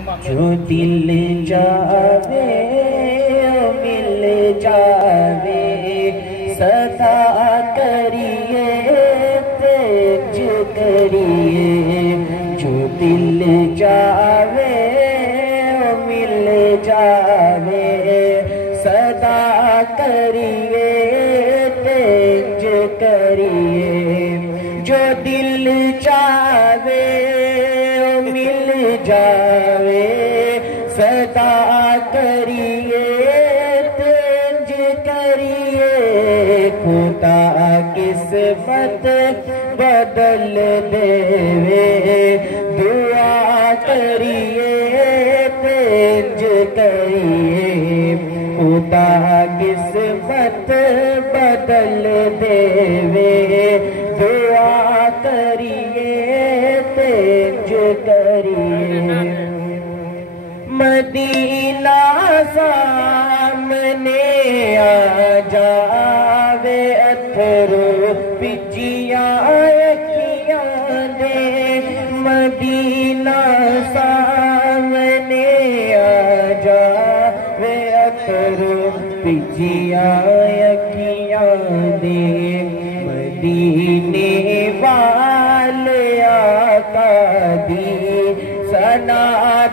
जो दिल जावे मिल जावे, सदा करिए तेज करिए। जो दिल जावे मिल जावे, सदा करिए तेज करिए। जो दिल जावे मिल जावे, सदा करिए तेज करिए। खुदा किस्मत बदल देवे, दुआ करिए तेज करिए। खुदा किस्मत बदल देवे, दुआ करिए तेज करिए। मदीना सामने आ जावे, अथरू पिजिया अखियां दे। मदीना सामने आ जावे, अथरू पिजिया अखियां दे। मदीने वाले आका दी सना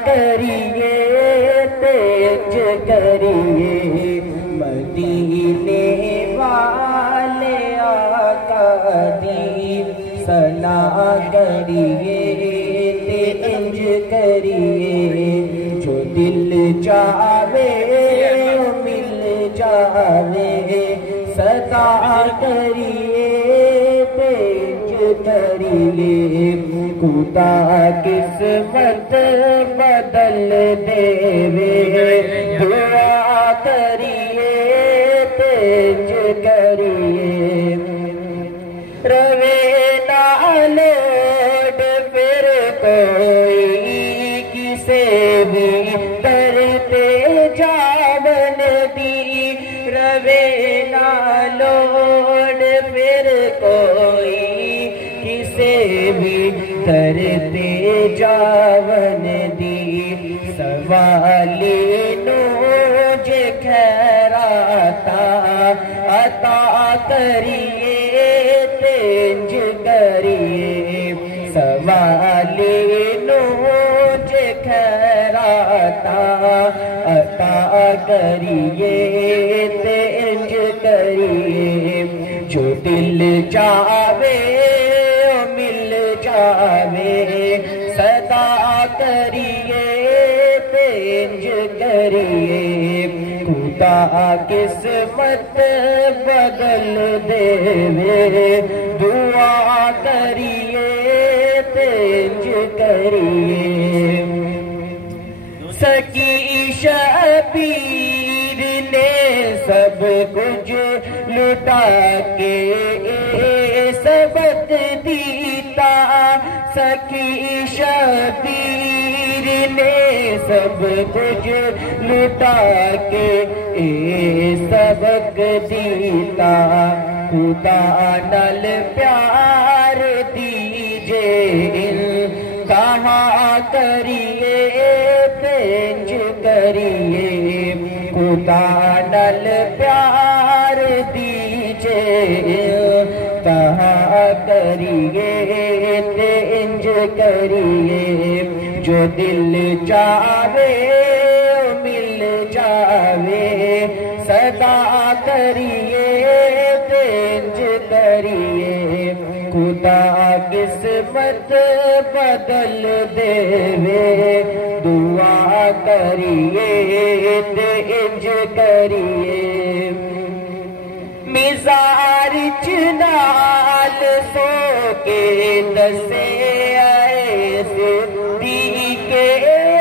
करिए तेज करिए। मदीने वाले आका दी सना करिए तेज करिए। जो दिल चावे मिल जावे, सदा करिए तेज करिए। खुदा किस्मत बदल देवे, दुआ करिए तेज करिए। रवे ना लोड फिर कोई किसे भी करते जावन दी। रवे ना लोड फिर कोई किसे भी करते जावन दी। सवाली जे खैराता अता करिए तेज करिए। सवाली जे खैराता अता करिए तेज करिए। जो दिल चावे मिल जावे, सदा करिए तेज करिए। खुदा किस्मत बदल देवे, दुआ करिए तेज करिए। सकी शबीर ने सब कुछ लुटा के सबक दीता। सखी शबीर ने सब कुछ लुटा के सबक दीता। खुदा नल प्यार दीजे कहाँ करिए तेज करिए। खुदा नल प्यार दीजे कहाँ करिए तेज करिए। जो दिल चावे मिल जावे, सदा करिए तेज करिए। खुदा किस्मत बदल देवे, दुआ करिए तेज करिए। मिज़ार नाल सो के दसे आए सिद्दीक़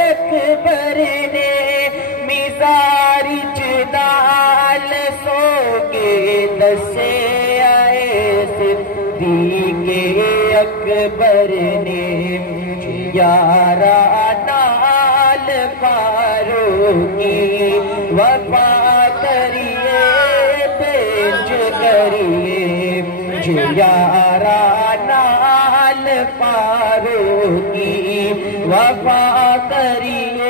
अकबर ने। मिज़ार नाल सो के दसे आए सिद्दीक़ अकबर ने। यारा नाल फारूकी वफा करिए तेज करिए। यारा नाल फारूकी वफा करिए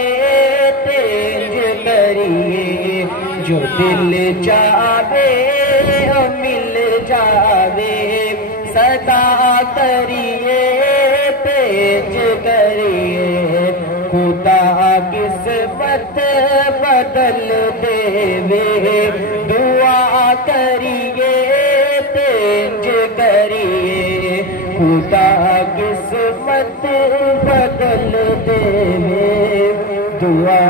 जो दिल चाहे मिल जावे, सदा करिए पेश करिए, खुदा किस्मत बदल देवे, दुआ करिए पेश करिए, खुदा किस्मत बदल देवे, दुआ